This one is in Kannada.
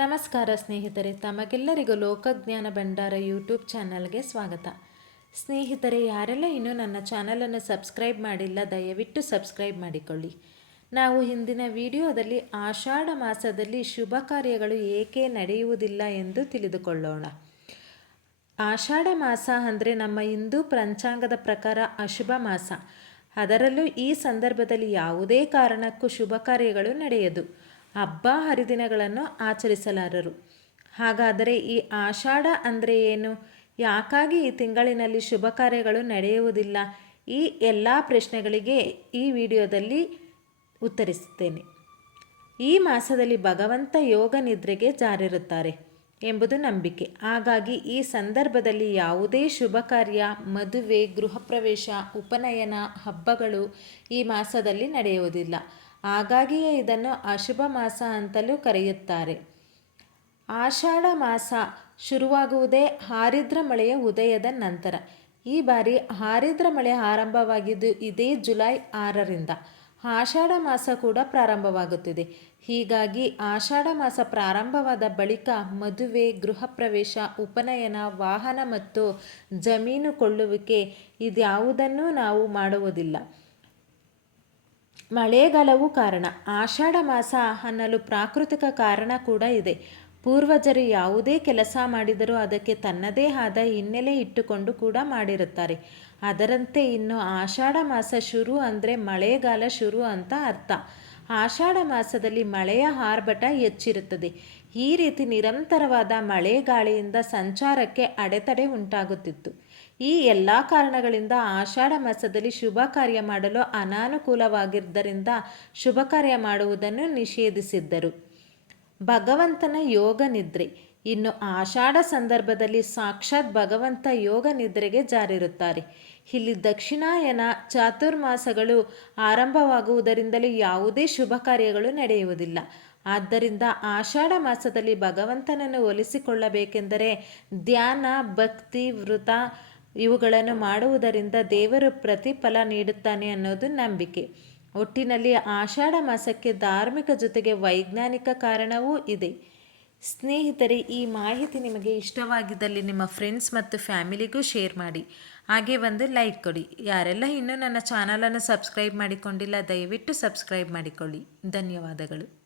ನಮಸ್ಕಾರ ಸ್ನೇಹಿತರೆ, ತಮಗೆಲ್ಲರಿಗೂ ಲೋಕಜ್ಞಾನ ಭಂಡಾರ ಯೂಟ್ಯೂಬ್ ಚಾನಲ್ಗೆ ಸ್ವಾಗತ. ಸ್ನೇಹಿತರೆ, ಯಾರೆಲ್ಲ ಇನ್ನೂ ನನ್ನ ಚಾನಲನ್ನು ಸಬ್ಸ್ಕ್ರೈಬ್ ಮಾಡಿಲ್ಲ, ದಯವಿಟ್ಟು ಸಬ್ಸ್ಕ್ರೈಬ್ ಮಾಡಿಕೊಳ್ಳಿ. ನಾವು ಹಿಂದಿನ ವಿಡಿಯೋದಲ್ಲಿ ಆಷಾಢ ಮಾಸದಲ್ಲಿ ಶುಭ ಕಾರ್ಯಗಳು ಏಕೆ ನಡೆಯುವುದಿಲ್ಲ ಎಂದು ತಿಳಿದುಕೊಳ್ಳೋಣ. ಆಷಾಢ ಮಾಸ ಅಂದರೆ ನಮ್ಮ ಹಿಂದೂ ಪಂಚಾಂಗದ ಪ್ರಕಾರ ಅಶುಭ ಮಾಸ. ಅದರಲ್ಲೂ ಈ ಸಂದರ್ಭದಲ್ಲಿ ಯಾವುದೇ ಕಾರಣಕ್ಕೂ ಶುಭ ಕಾರ್ಯಗಳು ನಡೆಯದು. ಹಬ್ಬ ಹರಿದಿನಗಳನ್ನು ಆಚರಿಸಲಾರರು. ಹಾಗಾದರೆ ಈ ಆಷಾಢ ಅಂದರೆ ಏನು? ಯಾಕಾಗಿ ಈ ತಿಂಗಳಿನಲ್ಲಿ ಶುಭ ಕಾರ್ಯಗಳು ನಡೆಯುವುದಿಲ್ಲ? ಈ ಎಲ್ಲ ಪ್ರಶ್ನೆಗಳಿಗೆ ಈ ವಿಡಿಯೋದಲ್ಲಿ ಉತ್ತರಿಸುತ್ತೇನೆ. ಈ ಮಾಸದಲ್ಲಿ ಭಗವಂತ ಯೋಗ ನಿದ್ರೆಗೆ ಜಾರಿರುತ್ತಾರೆ ಎಂಬುದು ನಂಬಿಕೆ. ಹಾಗಾಗಿ ಈ ಸಂದರ್ಭದಲ್ಲಿ ಯಾವುದೇ ಶುಭ ಕಾರ್ಯ, ಮದುವೆ, ಗೃಹ ಪ್ರವೇಶ, ಉಪನಯನ ಹಬ್ಬಗಳು ಈ ಮಾಸದಲ್ಲಿ ನಡೆಯುವುದಿಲ್ಲ. ಹಾಗಾಗಿಯೇ ಇದನ್ನು ಅಶುಭ ಮಾಸ ಅಂತಲೂ ಕರೆಯುತ್ತಾರೆ. ಆಷಾಢ ಮಾಸ ಶುರುವಾಗುವುದೇ ಹಾರಿದ್ರ ಮಳೆಯ ಉದಯದ ನಂತರ. ಈ ಬಾರಿ ಹಾರಿದ್ರ ಮಳೆ ಆರಂಭವಾಗಿದ್ದು ಇದೇ ಜುಲೈ ಆರರಿಂದ. ಆಷಾಢ ಮಾಸ ಕೂಡ ಪ್ರಾರಂಭವಾಗುತ್ತಿದೆ. ಹೀಗಾಗಿ ಆಷಾಢ ಮಾಸ ಪ್ರಾರಂಭವಾದ ಬಳಿಕ ಮದುವೆ, ಗೃಹ ಪ್ರವೇಶ, ಉಪನಯನ, ವಾಹನ ಮತ್ತು ಜಮೀನು ಕೊಳ್ಳುವಿಕೆ ಇದ್ಯಾವುದನ್ನೂ ನಾವು ಮಾಡುವುದಿಲ್ಲ. ಮಳೆಗಾಲವೂ ಕಾರಣ. ಆಷಾಢ ಮಾಸ ಅನ್ನಲು ಪ್ರಾಕೃತಿಕ ಕಾರಣ ಕೂಡ ಇದೆ. ಪೂರ್ವಜರು ಯಾವುದೇ ಕೆಲಸ ಮಾಡಿದರೂ ಅದಕ್ಕೆ ತನ್ನದೇ ಆದ ಹಿನ್ನೆಲೆ ಇಟ್ಟುಕೊಂಡು ಕೂಡ ಮಾಡಿರುತ್ತಾರೆ. ಅದರಂತೆ ಇನ್ನು ಆಷಾಢ ಮಾಸ ಶುರು ಅಂದರೆ ಮಳೆಗಾಲ ಶುರು ಅಂತ ಅರ್ಥ. ಆಷಾಢ ಮಾಸದಲ್ಲಿ ಮಳೆಯ ಹಾರ್ಭಟ ಹೆಚ್ಚಿರುತ್ತದೆ. ಈ ರೀತಿ ನಿರಂತರವಾದ ಮಳೆ ಗಾಳಿಯಿಂದ ಸಂಚಾರಕ್ಕೆ ಅಡೆತಡೆ ಉಂಟಾಗುತ್ತಿತ್ತು. ಈ ಎಲ್ಲ ಕಾರಣಗಳಿಂದ ಆಷಾಢ ಮಾಸದಲ್ಲಿ ಶುಭ ಕಾರ್ಯ ಮಾಡಲು ಅನಾನುಕೂಲವಾಗಿದ್ದರಿಂದ ಶುಭ ಕಾರ್ಯ ಮಾಡುವುದನ್ನು ನಿಷೇಧಿಸಿದ್ದರು. ಭಗವಂತನ ಯೋಗ ನಿದ್ರೆ. ಇನ್ನು ಆಷಾಢ ಸಂದರ್ಭದಲ್ಲಿ ಸಾಕ್ಷಾತ್ ಭಗವಂತ ಯೋಗ ನಿದ್ರೆಗೆ ಜಾರಿರುತ್ತಾರೆ. ಇಲ್ಲಿ ದಕ್ಷಿಣಾಯನ ಚಾತುರ್ಮಾಸಗಳು ಆರಂಭವಾಗುವುದರಿಂದಲೇ ಯಾವುದೇ ಶುಭ ಕಾರ್ಯಗಳು ನಡೆಯುವುದಿಲ್ಲ. ಆದ್ದರಿಂದ ಆಷಾಢ ಮಾಸದಲ್ಲಿ ಭಗವಂತನನ್ನು ಒಲಿಸಿಕೊಳ್ಳಬೇಕೆಂದರೆ ಧ್ಯಾನ, ಭಕ್ತಿ ವೃತ ಇವುಗಳನ್ನು ಮಾಡುವುದರಿಂದ ದೇವರು ಪ್ರತಿಫಲ ನೀಡುತ್ತಾನೆ ಅನ್ನೋದು ನಂಬಿಕೆ. ಒಟ್ಟಿನಲ್ಲಿ ಆಷಾಢ ಮಾಸಕ್ಕೆ ಧಾರ್ಮಿಕ ಜೊತೆಗೆ ವೈಜ್ಞಾನಿಕ ಕಾರಣವೂ ಇದೆ. ಸ್ನೇಹಿತರೆ, ಈ ಮಾಹಿತಿ ನಿಮಗೆ ಇಷ್ಟವಾಗಿದ್ದಲ್ಲಿ ನಿಮ್ಮ ಫ್ರೆಂಡ್ಸ್ ಮತ್ತು ಫ್ಯಾಮಿಲಿಗೂ ಶೇರ್ ಮಾಡಿ. ಹಾಗೆ ಒಂದು ಲೈಕ್ ಕೊಡಿ. ಯಾರೆಲ್ಲ ಇನ್ನೂ ನನ್ನ ಚಾನಲನ್ನು ಸಬ್ಸ್ಕ್ರೈಬ್ ಮಾಡಿಕೊಂಡಿಲ್ಲ, ದಯವಿಟ್ಟು ಸಬ್ಸ್ಕ್ರೈಬ್ ಮಾಡಿಕೊಳ್ಳಿ. ಧನ್ಯವಾದಗಳು.